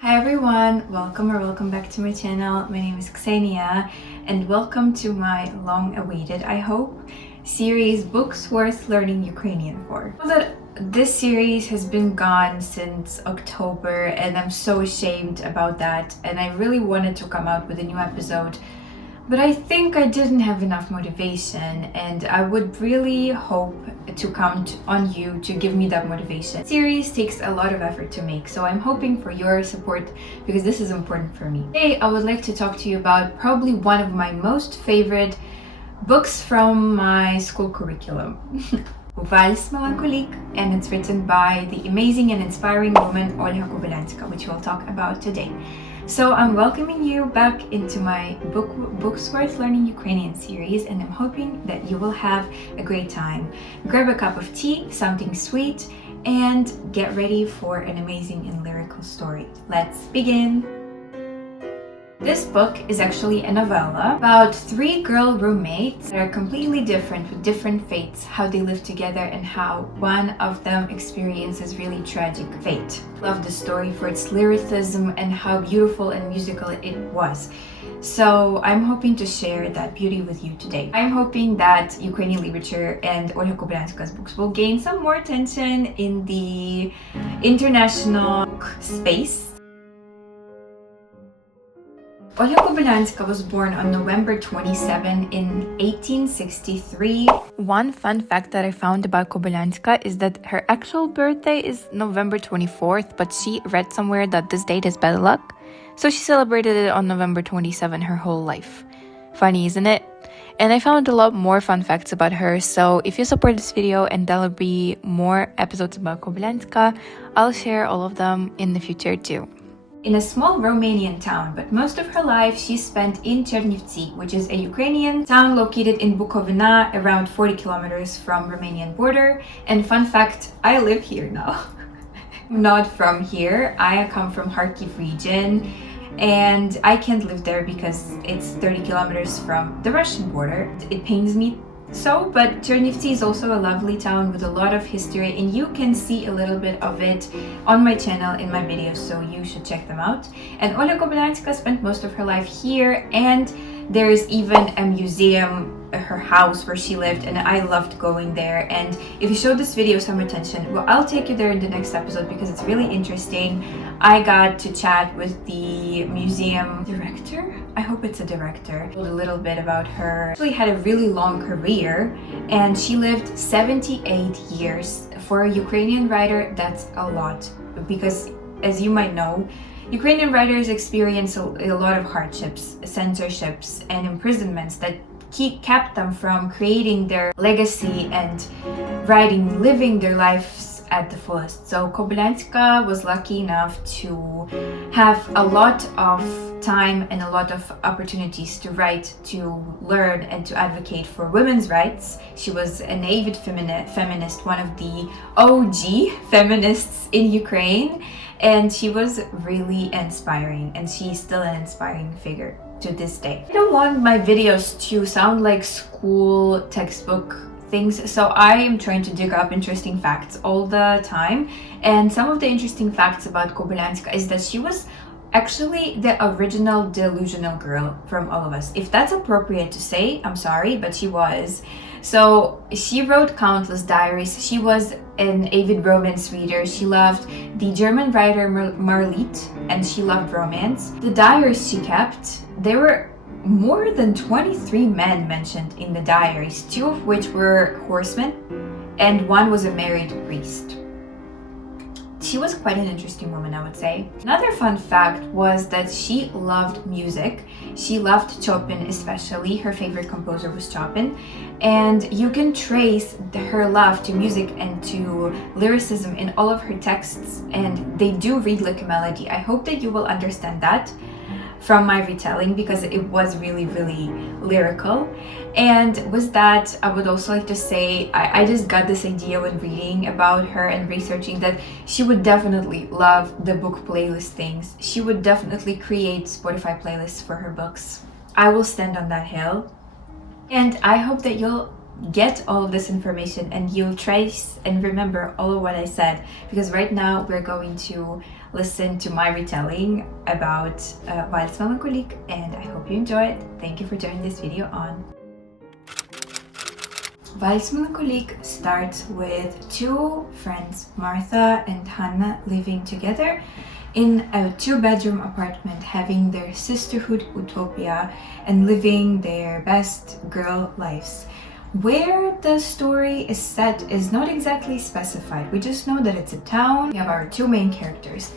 Hi everyone, welcome back to my channel. My name is Ksenia and welcome to my long-awaited, I hope, series Books Worth Learning Ukrainian For. I know that this series has been gone since October and I'm so ashamed about that, and I really wanted to come out with a new episode, but I think I didn't have enough motivation, and I would really hope to count on you to give me that motivation. The series takes a lot of effort to make, so I'm hoping for your support because this is important for me. Today, I would like to talk to you about probably one of my most favorite books from my school curriculum. Valse Melancolique, and it's written by the amazing and inspiring woman Olha Kobylianska, which we'll talk about today. So I'm welcoming you back into my Books Worth Learning Ukrainian series, and I'm hoping that you will have a great time. Grab a cup of tea, something sweet, and get ready for an amazing and lyrical story. Let's begin! This book is actually a novella about three girl roommates that are completely different with different fates, how they live together and how one of them experiences really tragic fate. Love the story for its lyricism and how beautiful and musical it was. So I'm hoping to share that beauty with you today. I'm hoping that Ukrainian literature and Olha Kobylianska's books will gain some more attention in the international book space. Olha Kobylianska was born on November 27 in 1863. One fun fact that I found about Kobylianska is that her actual birthday is November 24th, but she read somewhere that this date is bad luck, so she celebrated it on November 27 her whole life. Funny, isn't it? And I found a lot more fun facts about her, so if you support this video and there'll be more episodes about Kobylianska, I'll share all of them in the future too. In a small Romanian town, but most of her life she spent in Chernivtsi, which is a Ukrainian town located in Bukovina, around 40 kilometers from Romanian border. And fun fact, I live here now. I'm not from here. I come from Kharkiv region, and I can't live there because it's 30 kilometers from the Russian border. It pains me so, but Chernivtsi is also a lovely town with a lot of history, and you can see a little bit of it on my channel in my videos, so you should check them out. And Olha Kobylianska spent most of her life here, and there's even a museum at her house where she lived, and I loved going there. And if you show this video some attention, well, I'll take you there in the next episode because it's really interesting. I got to chat with the museum director. I hope it's a director. A little bit about her. She had a really long career, and she lived 78 years. For a Ukrainian writer, that's a lot, because as you might know, Ukrainian writers experience a lot of hardships, censorships, and imprisonments that kept them from creating their legacy and living their lives at the fullest. So Kobylianska was lucky enough to have a lot of time and a lot of opportunities to write, to learn, and to advocate for women's rights. She was an avid feminist, one of the OG feminists in Ukraine, and she was really inspiring, and she's still an inspiring figure to this day. I don't want my videos to sound like school textbook things, so I am trying to dig up interesting facts all the time. And some of the interesting facts about Kobylianska is that she was actually the original delusional girl from all of us. If that's appropriate to say, I'm sorry, but she was. So she wrote countless diaries. She was an avid romance reader. She loved the German writer Marlite, and she loved romance. The diaries she kept, there were more than 23 men mentioned in the diaries, 2 of which were horsemen, and 1 was a married priest. She was quite an interesting woman, I would say. Another fun fact was that she loved music. She loved Chopin especially. Her favorite composer was Chopin. And you can trace her love to music and to lyricism in all of her texts, and they do read like a melody. I hope that you will understand that from my retelling because it was really, really lyrical. And with that, I would also like to say I just got this idea when reading about her and researching that she would definitely love the book playlist things. She would definitely create Spotify playlists for her books. I will stand on that hill, and I hope that you'll get all of this information and you'll trace and remember all of what I said, because right now we're going to listen to my retelling about Valse Melancolique, and I hope you enjoy it. Thank you for turning this video on. Valse Melancolique starts with two friends, Martha and Hannah, living together in a two-bedroom apartment, having their sisterhood utopia and living their best girl lives. Where the story is set is not exactly specified. We just know that it's a town. We have our two main characters.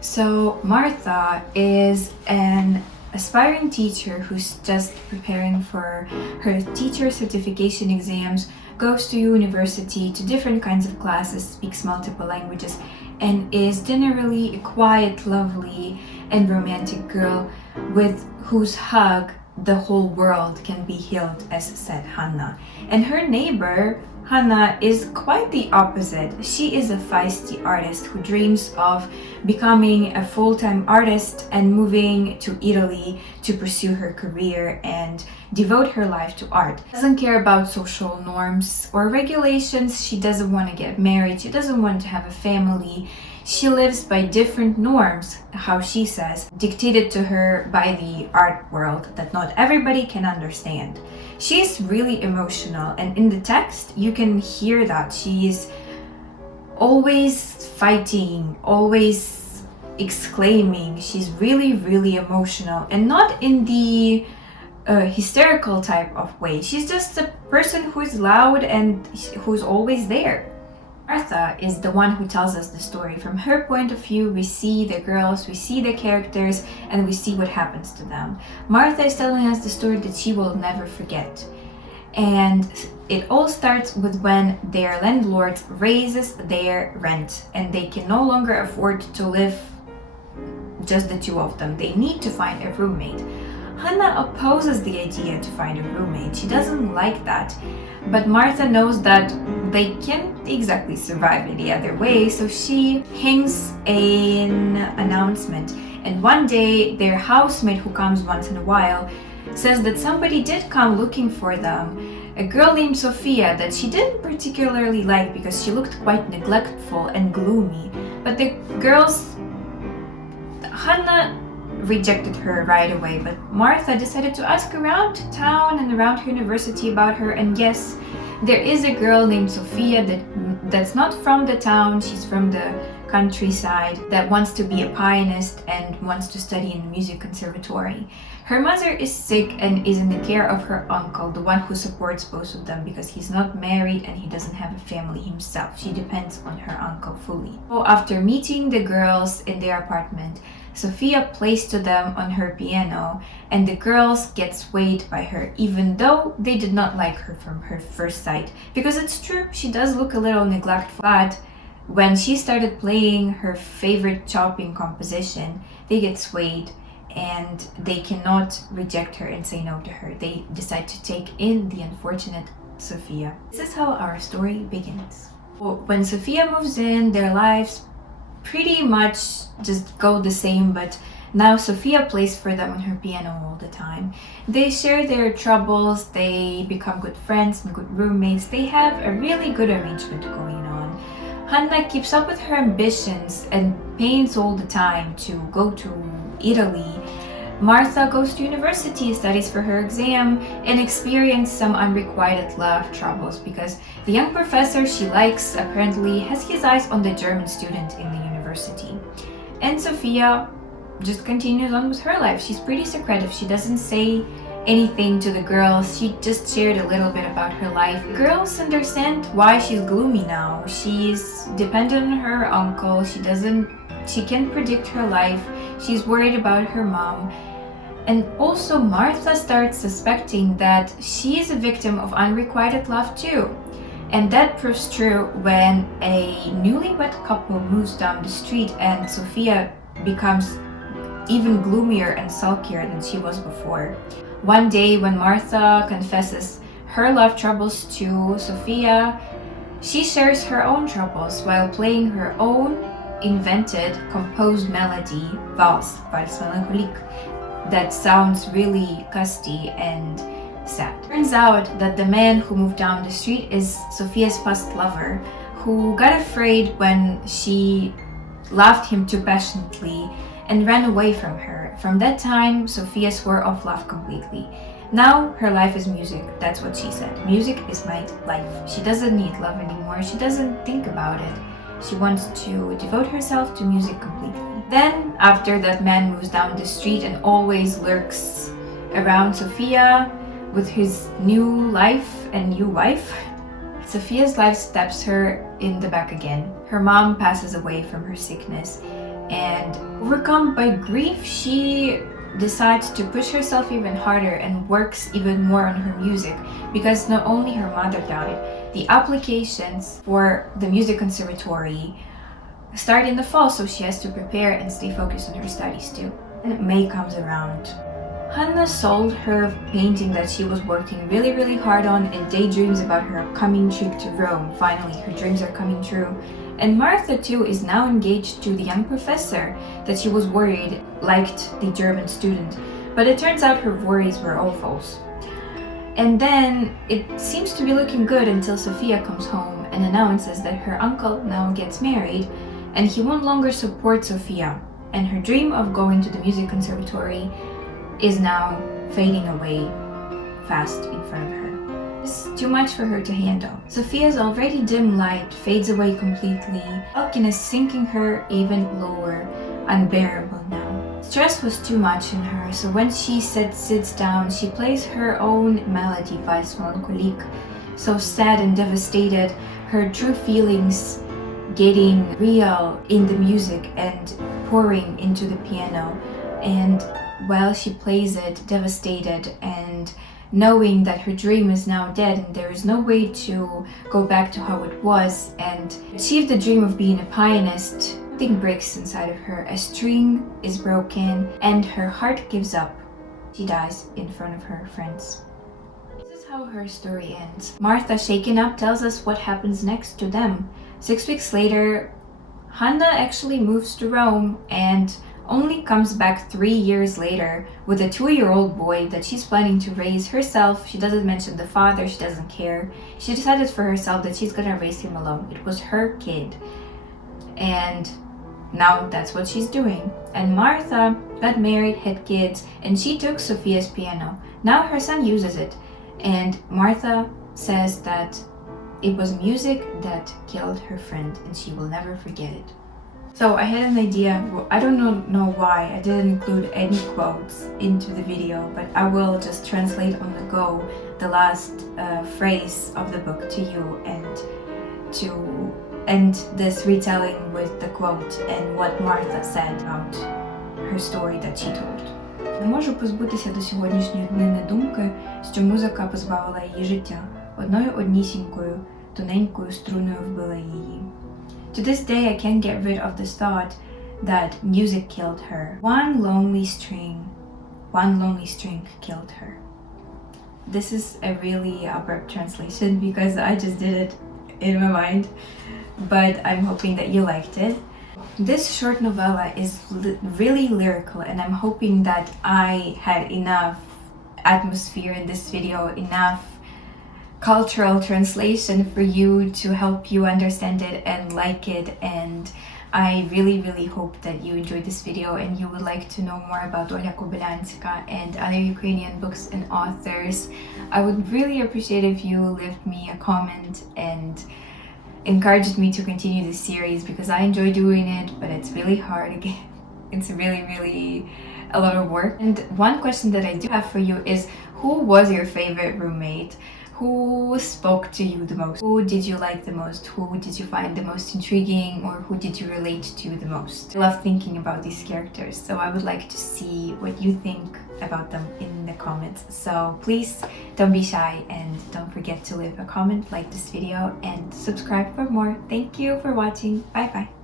So Martha is an aspiring teacher who's just preparing for her teacher certification exams, goes to university, to different kinds of classes, speaks multiple languages, and is generally a quiet, lovely, and romantic girl with whose hug the whole world can be healed, as said Hannah. And her neighbor, Hannah, is quite the opposite. She is a feisty artist who dreams of becoming a full-time artist and moving to Italy to pursue her career and devote her life to art. She doesn't care about social norms or regulations. She doesn't want to get married. She doesn't want to have a family. She lives by different norms, how she says, dictated to her by the art world that not everybody can understand. She's really emotional, and in the text you can hear that she's always fighting, always exclaiming. She's really emotional, and not in the hysterical type of way. She's just a person who's loud and who's always there. Martha is the one who tells us the story. From her point of view, we see the girls, we see the characters, and we see what happens to them. Martha is telling us the story that she will never forget. And it all starts with when their landlord raises their rent and they can no longer afford to live just the two of them. They need to find a roommate. Hannah opposes the idea to find a roommate. She doesn't like that. But Martha knows that they can't exactly survive any other way, so she hangs an announcement. And one day, their housemate, who comes once in a while, says that somebody did come looking for them. A girl named Sophia that she didn't particularly like because she looked quite neglectful and gloomy. But the girls, Hannah rejected her right away, but Martha decided to ask around town and around her university about her, and yes, there is a girl named Sophia that's not from the town. She's from the countryside that wants to be a pianist and wants to study in the music conservatory. Her mother is sick and is in the care of her uncle, the one who supports both of them because he's not married and he doesn't have a family himself. She depends on her uncle fully. So after meeting the girls in their apartment, Sophia plays to them on her piano, and the girls get swayed by her, even though they did not like her from her first sight. Because it's true, she does look a little neglectful, but when she started playing her favorite Chopin composition, they get swayed and they cannot reject her and say no to her. They decide to take in the unfortunate Sophia. This is how our story begins. When Sophia moves in, their lives pretty much just go the same, but now Sophia plays for them on her piano all the time. They share their troubles, they become good friends and good roommates. They have a really good arrangement going on. Hannah keeps up with her ambitions and pains all the time to go to Italy. Martha goes to university, studies for her exam, and experiences some unrequited love troubles because the young professor she likes apparently has his eyes on the German student in the university. And Sophia just continues on with her life. She's pretty secretive. She doesn't say anything to the girls. She just shared a little bit about her life. Girls understand why she's gloomy now. She's dependent on her uncle. She can't predict her life. She's worried about her mom. And also Martha starts suspecting that she is a victim of unrequited love too. And that proves true when a newlywed couple moves down the street and Sophia becomes even gloomier and sulkier than she was before. One day when Martha confesses her love troubles to Sophia, she shares her own troubles while playing her own invented, composed melody, Valse Melancolique, that sounds really gusty and sad. Turns out that the man who moved down the street is Sophia's past lover, who got afraid when she loved him too passionately and ran away from her. From that time, Sofia swore off love completely. Now her life is music. That's what she said. Music is my life. She doesn't need love anymore. She doesn't think about it. She wants to devote herself to music completely. Then, after that man moves down the street and always lurks around Sofia with his new life and new wife, Sofia's life stabs her in the back again. Her mom passes away from her sickness, and overcome by grief, she decides to push herself even harder and works even more on her music, because not only her mother doubted, the applications for the music conservatory start in the fall, so she has to prepare and stay focused on her studies too. And May comes around. Hanna sold her painting that she was working really hard on and daydreams about her upcoming trip to Rome. Finally, her dreams are coming true. And Martha too is now engaged to the young professor that she was worried liked the German student. But it turns out her worries were all false. And then it seems to be looking good until Sofia comes home and announces that her uncle now gets married and he won't longer support Sofia. And her dream of going to the music conservatory is now fading away fast in front of her. It's too much for her to handle. Sofia's already dim light fades away completely. Alkiness sinking her even lower, unbearable now. Stress was too much in her, so when she sits down, she plays her own melody, Valse Melancolique. So sad and devastated, her true feelings getting real in the music and pouring into the piano. And while she plays it, devastated and knowing that her dream is now dead and there is no way to go back to how it was and achieve the dream of being a pianist, something breaks inside of her. A string is broken and her heart gives up. She dies in front of her friends. This is how her story ends. Martha, shaken up, tells us what happens next to them. 6 weeks later, Hanna actually moves to Rome and only comes back 3 years later with a 2-year-old boy that she's planning to raise herself. She doesn't mention the father, she doesn't care. She decided for herself that she's gonna raise him alone. It was her kid. And now that's what she's doing. And Martha got married, had kids, and she took Sofia's piano. Now her son uses it. And Martha says that it was music that killed her friend and she will never forget it. So I had an idea. I don't know why I didn't include any quotes into the video, but I will just translate on the go the last phrase of the book to you and to end this retelling with the quote and what Martha said about her story that she told. Не можу позбутися до сьогоднішньої днини думки, що музика позбавила її життя. Одною однісінькою, тоненькою струною вбила її. To this day, I can't get rid of this thought that music killed her. One lonely string killed her. This is a really abrupt translation because I just did it in my mind, but I'm hoping that you liked it. This short novella is really lyrical, and I'm hoping that I had enough atmosphere in this video, enough cultural translation for you to help you understand it and like it. And I really hope that you enjoyed this video and you would like to know more about Olha Kobylianska and other Ukrainian books and authors. I would really appreciate if you left me a comment and encouraged me to continue this series, because I enjoy doing it, but it's really hard again. It's really a lot of work. And one question that I do have for you is, who was your favorite roommate? Who spoke to you the most? Who did you like the most? Who did you find the most intriguing, or who did you relate to the most? I love thinking about these characters, so I would like to see what you think about them in the comments. So please don't be shy and don't forget to leave a comment, like this video, and subscribe for more. Thank you for watching. Bye bye.